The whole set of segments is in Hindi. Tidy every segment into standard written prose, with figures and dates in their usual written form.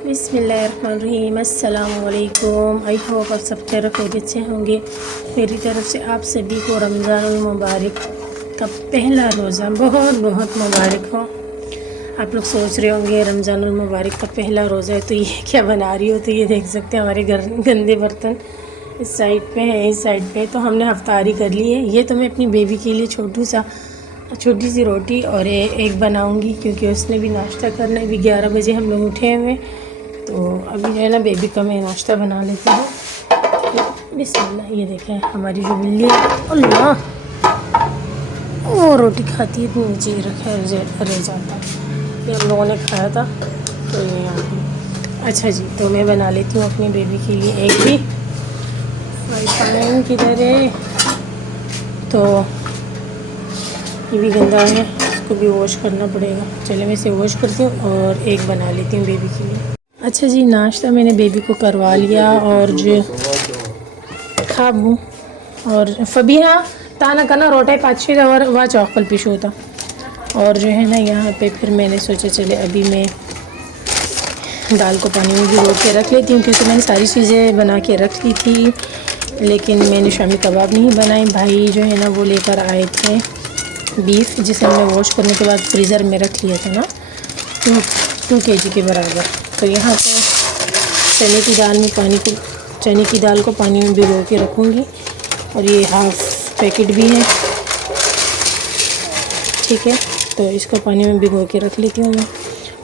बिस्मिल्लाहिर्रहमानिर्रहीम, अस्सलामु अलैकुम। आई होप आप सब खैरियत से होंगे। मेरी तरफ़ से आप सभी को रमज़ानुल मुबारक का पहला रोज़ा बहुत बहुत मुबारक हो। आप लोग सोच रहे होंगे रमज़ानुल मुबारक का पहला रोज़ा है तो ये क्या बना रही हो। तो ये देख सकते हैं हमारे घर गंदे बर्तन इस साइड पे है, इस साइड पे। तो हमने हफ्तारी कर ली है। ये तो मैं अपनी बेबी के लिए छोटी सी रोटी और एक बनाऊंगी क्योंकि उसने भी नाश्ता करना है। अभी 11 बजे हम लोग उठे हुए, तो अभी जो है ना बेबी का मैं नाश्ता बना लेती हूँ। तो बिस्मिल्लाह। ये देखें हमारी जो बिल्ली है, अल्लाह वो रोटी खाती है इतनी नीचे रह जाता है। ये हम लोगों ने खाया था तो ये यहाँ पे। अच्छा जी, तो मैं बना लेती हूँ अपनी बेबी के लिए एक भी। किधर है? तो ये भी गंदा है, इसको भी वॉश करना पड़ेगा। चलिए मैं इसे वॉश करती हूँ और एक बना लेती हूँ बेबी के लिए। अच्छा जी, नाश्ता मैंने बेबी को करवा लिया और जो खाबू और फबीहा ताना करना रोटे पाछी और वह चौकल पिश होता। और जो है ना यहाँ पे फिर मैंने सोचा चले अभी मैं दाल को पानी में भिगो के रख लेती हूँ क्योंकि मैंने सारी चीज़ें बना के रख ली थी, लेकिन मैंने शामी कबाब नहीं बनाए। भाई जो है ना वो लेकर आए थे बीफ, जिसे हमने वॉश करने के बाद फ्रीज़र में रख लिया था ना 2 kg के बराबर। तो यहाँ पे चने की दाल को पानी में भिगो के रखूँगी और ये हाफ़ पैकेट भी है, ठीक है। तो इसको पानी में भिगो के रख लेती हूँ मैं।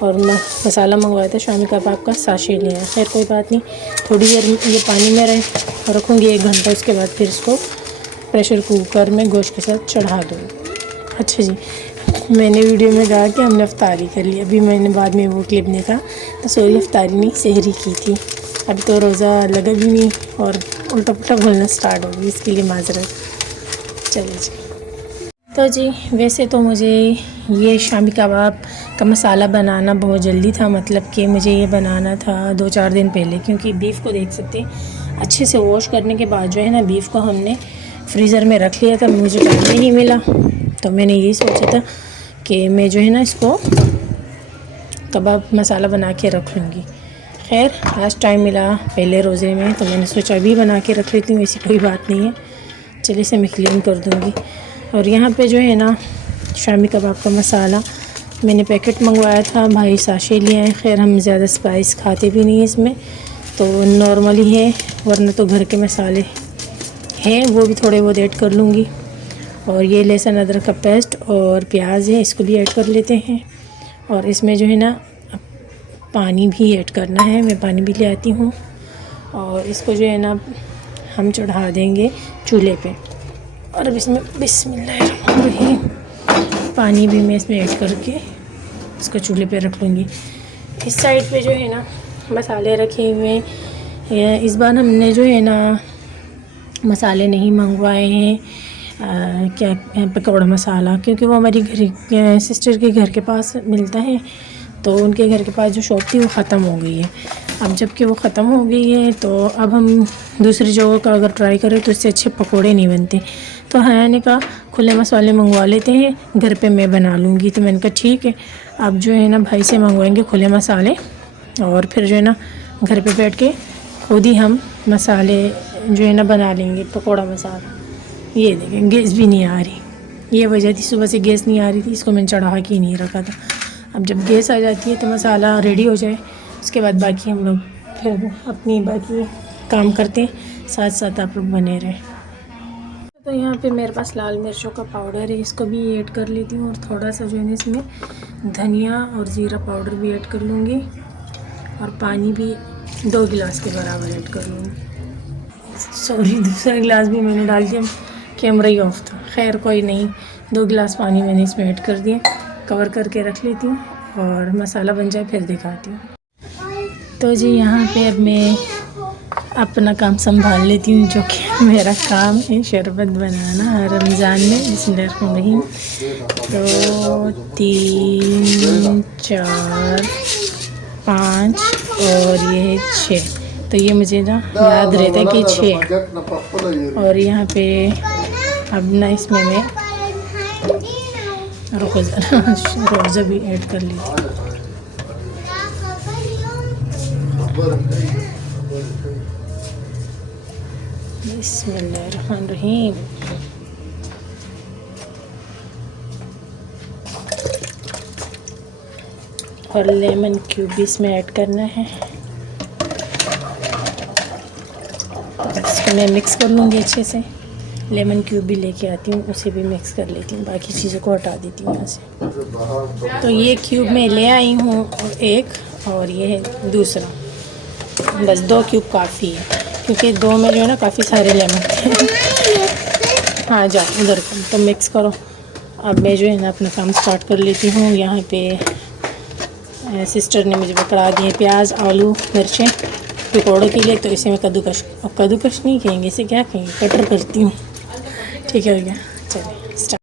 और मसाला मंगवाया था शामी कबाब का, साशे लिया है। खैर कोई बात नहीं, थोड़ी देर ये पानी में रखूँगी 1 घंटा। उसके बाद फिर इसको प्रेशर कुकर में गोश्त के साथ चढ़ा दूँगी। अच्छा जी, मैंने वीडियो में कहा कि हमने अफ्तारी कर ली। अभी मैंने बाद में वो क्लिप देखा तो सॉरी, अफ्तारी नहीं सहरी की थी। अभी तो रोज़ा लगा भी नहीं और उल्टा पुल्टा बोलना स्टार्ट हो गई, इसके लिए माजरत। चलिए जी। तो जी वैसे तो मुझे ये शामी कबाब का मसाला बनाना बहुत जल्दी था, मतलब कि मुझे ये बनाना था 2-4 दिन पहले, क्योंकि बीफ को देख सकते हैं अच्छे से वॉश करने के बाद जो है ना बीफ को हमने फ्रीज़र में रख लिया था। मुझे टाइम नहीं मिला तो मैंने यही सोचा था कि मैं जो है ना इसको कबाब मसाला बना के रख लूँगी। खैर आज टाइम मिला पहले रोज़े में तो मैंने सोचा अभी बना के रख लेती हूँ, ऐसी कोई बात नहीं है। चलिए इसे मैं क्लीन कर दूँगी। और यहाँ पे जो है ना शामी कबाब का मसाला मैंने पैकेट मंगवाया था, भाई साशे लिए हैं। खैर हम ज़्यादा स्पाइस खाते भी नहीं हैं इसमें, तो नॉर्मली है, वरना तो घर के मसाले हैं वो भी थोड़े बहुत ऐड कर लूँगी। और ये लहसुन अदरक का पेस्ट और प्याज है, इसको भी ऐड कर लेते हैं। और इसमें जो है ना पानी भी ऐड करना है, मैं पानी भी ले आती हूँ। और इसको जो है ना हम चढ़ा देंगे चूल्हे पे। और अब इसमें बिस्मिल्लाहिर्रहमानिर्रहीम पानी भी मैं इसमें ऐड करके इसको चूल्हे पे रख लूँगी। इस साइड पे जो है ना मसाले रखे हुए हैं। इस बार हमने जो है ना मसाले नहीं मंगवाए हैं क्या पकौड़ा मसाला, क्योंकि वो हमारी सिस्टर के घर के पास मिलता है, तो उनके घर के पास जो शॉप थी वो ख़त्म हो गई है। अब जबकि वो ख़त्म हो गई है तो अब हम दूसरी जगह का अगर ट्राई करें तो इससे अच्छे पकोड़े नहीं बनते। तो हाँ ने कहा खुले मसाले मंगवा लेते हैं, घर पे मैं बना लूँगी। तो मैंने कहा ठीक है, अब जो है ना भाई से मंगवाएंगे खुले मसाले और फिर जो है ना घर पे बैठ के खुद ही हम मसाले जो है ना बना लेंगे पकौड़ा मसाला। ये देखें गैस भी नहीं आ रही, ये वजह थी सुबह से गैस नहीं आ रही थी, इसको मैंने चढ़ा के ही नहीं रखा था। अब जब गैस आ जाती है तो मसाला रेडी हो जाए, उसके बाद बाकी हम लोग फिर अपनी बाकी काम करते हैं, साथ साथ आप लोग बने रहें। तो यहाँ पे मेरे पास लाल मिर्चों का पाउडर है, इसको भी ऐड कर लेती हूँ। और थोड़ा सा जो है ना इसमें धनिया और ज़ीरा पाउडर भी ऐड कर लूँगी और पानी भी 2 गिलास के बराबर ऐड कर लूँगी। सॉरी दूसरा गिलास भी मैंने डाल दिया, कैमरा ही ऑफ था। खैर कोई नहीं, 2 गिलास पानी मैंने इसमें ऐड कर दिया। कवर करके रख लेती हूँ और मसाला बन जाए फिर दिखाती हूँ। तो जी यहाँ पे अब मैं अपना काम संभाल लेती हूँ, जो कि मेरा काम है शरबत बनाना रमज़ान में। बिस्मिल्लाहिर्रहमानिर्रहीम। तो 3 4 5 और ये है 6। तो ये मुझे ना याद रहता है कि 6। और यहाँ पे अब ना इसमें मैं रोज़ा भी ऐड कर ली। बिस्मिल्लाहिर्रहमानिर्रहीम। और लेमन क्यूब भी इसमें ऐड करना है। इसको मैं मिक्स कर लूँगी अच्छे से। लेमन क्यूब भी लेके आती हूँ, उसे भी मिक्स कर लेती हूँ, बाकी चीज़ों को हटा देती हूँ यहाँ से। तो ये क्यूब मैं ले आई हूँ एक, और ये है दूसरा। बस 2 क्यूब काफ़ी है, क्योंकि 2 में जो है ना काफ़ी सारे लेमन थे। हाँ जाओ उधर तो मिक्स करो। अब मैं जो है ना अपना काम स्टार्ट कर लेती हूँ। यहाँ पे सिस्टर ने मुझे पकड़ा दिए प्याज, आलू, मिर्चें पकौड़ों के लिए, तो इसे मैं कद्दूकश नहीं कहेंगे, इसे क्या कहेंगे, कटर करती हूँ। ठीक है हो गया, चलिए स्टार्ट।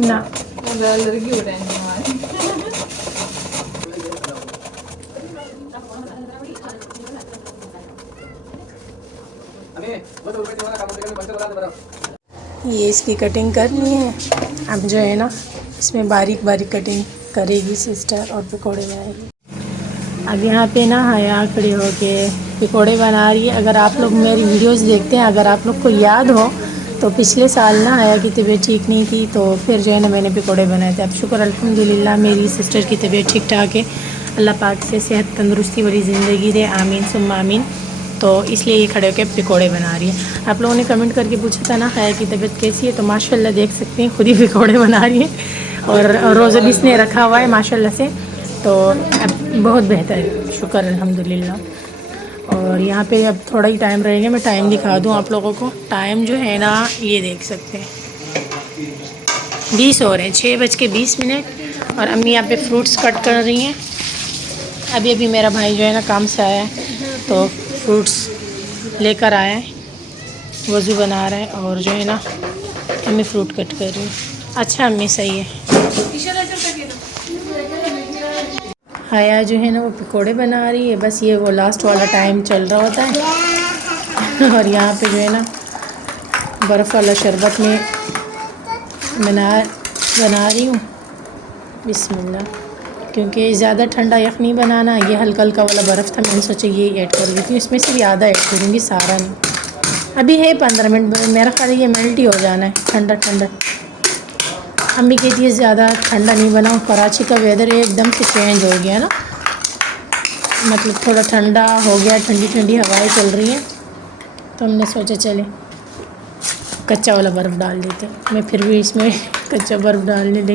ना ये इसकी कटिंग करनी है। अब जो है ना इसमें बारीक बारीक कटिंग करेगी सिस्टर और पकोड़े बनाएगी। अब यहाँ पे ना हया खड़ी होके पकोड़े बना रही है। अगर आप लोग मेरी वीडियोस देखते हैं, अगर आप लोग को याद हो तो पिछले साल ना हया की तबीयत ठीक नहीं थी, तो फिर जो है ना मैंने पकोड़े बनाए थे। अब शुक्र अल्हम्दुलिल्लाह मेरी सिस्टर की तबीयत ठीक ठाक है। अल्लाह पाक से सेहत तंदुरुस्ती वाली ज़िंदगी दे, आमीन सुम्मा आमीन। तो इसलिए ये खड़े होकर पकोड़े बना रही है। आप लोगों ने कमेंट करके पूछा था ना हया की तबीयत कैसी है, तो माशाल्लाह देख सकते हैं खुद ही पकोड़े बना रही है। और रोज़ा भी इसने रखा हुआ है माशाल्लाह से, तो अब बहुत बेहतर है, शुक्र अल्हम्दुलिल्लाह। और यहाँ पे अब थोड़ा ही टाइम रहेगा, मैं टाइम दिखा दूँ आप लोगों को। टाइम जो है ना ये देख सकते हैं 20 हो रहे हैं, 6:20। और अम्मी यहाँ पे फ्रूट्स कट कर रही हैं। अभी अभी मेरा भाई जो है ना काम से आया है, तो फ्रूट्स लेकर आया है, वज़ू बना रहा है, और जो है ना अम्मी फ्रूट कट कर रही है। अच्छा अम्मी सही है। हया जो है ना वो पकोड़े बना रही है। बस ये वो लास्ट वाला टाइम चल रहा होता है। और यहाँ पे जो है ना बर्फ़ वाला शरबत में बना रही हूँ, बिस्मिल्लाह। क्योंकि ज़्यादा ठंडा यखनी बनाना, ये हल्का हल्का वाला बर्फ़ था, मैंने सोचा ये ऐड कर देती हूँ। इसमें सिर्फ आधा ऐड करूँगी, सारा नहीं। अभी है 15 मिनट, मेरा ख्याल ये मेल्ट ही हो जाना है, ठंडा ठंडा। अम्मी कहती है ज़्यादा ठंडा नहीं बनाओ, कराची का वेदर एकदम से चेंज हो गया ना, मतलब थोड़ा ठंडा हो गया, ठंडी ठंडी हवाएं चल रही हैं, तो हमने सोचा चले कच्चा वाला बर्फ़ डाल देते। मैं फिर भी इसमें कच्चा बर्फ़ डालने लगी।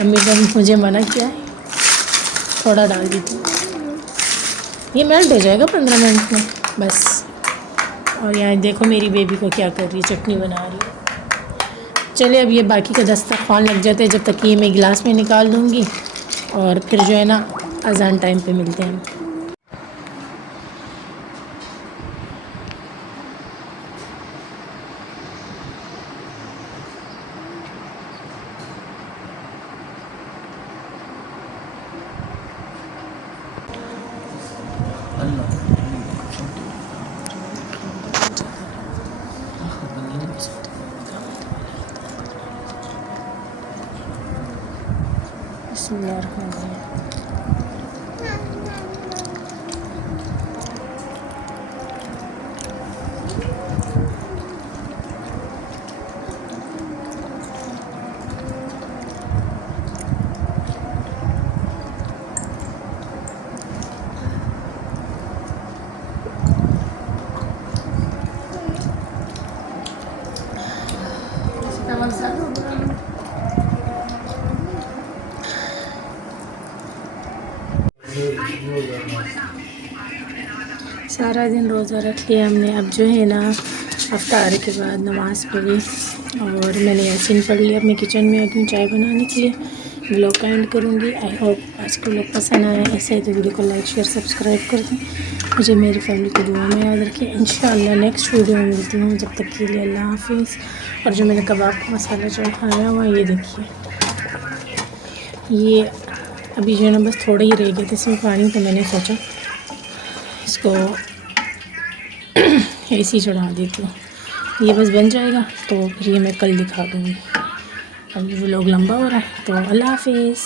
अम्मी ने मुझे मना किया है, थोड़ा डाल देती हूँ, ये मेल्ट हो जाएगा 15 मिनट में बस। और यहाँ देखो मेरी बेबी को क्या कर रही है, चटनी बना रही है। चलिए अब ये बाकी का दस्तरखान लग जाते हैं, जब तक ये मैं गिलास में निकाल दूँगी, और फिर जो है ना अज़ान टाइम पे मिलते हैं। बिस्मिल्लाहिर्रहमानिर्रहीम। सारा दिन रोज़ा रख लिया हमने। अब जो है ना अफ्तार के बाद नमाज़ पढ़ी और मैंने यासीन पढ़ लिया। अपने किचन में आ गई चाय बनाने के लिए। व्लॉग का एंड करूँगी। आई होप आज का व्लॉग पसंद आया। ऐसे ही तो वीडियो को लाइक शेयर सब्सक्राइब कर दें। मुझे मेरी फैमिली की दुआ में याद रखें। इंशाअल्लाह नेक्स्ट वीडियो में मिलती हूँ। जब तक के लिए अल्लाह हाफिज़। और जो मैंने कबाब का मसाला चढ़ाया हुआ ये देखिए, ये अभी जो है ना बस थोड़े ही रह गए थे इसमें पानी, तो मैंने सोचा इसको ऐसे ही चढ़ा देती हूँ। ये बस बन जाएगा तो फिर ये मैं कल दिखा दूँगी। अभी व्लॉग लंबा हो रहा है, तो अल्लाह हाफिज़।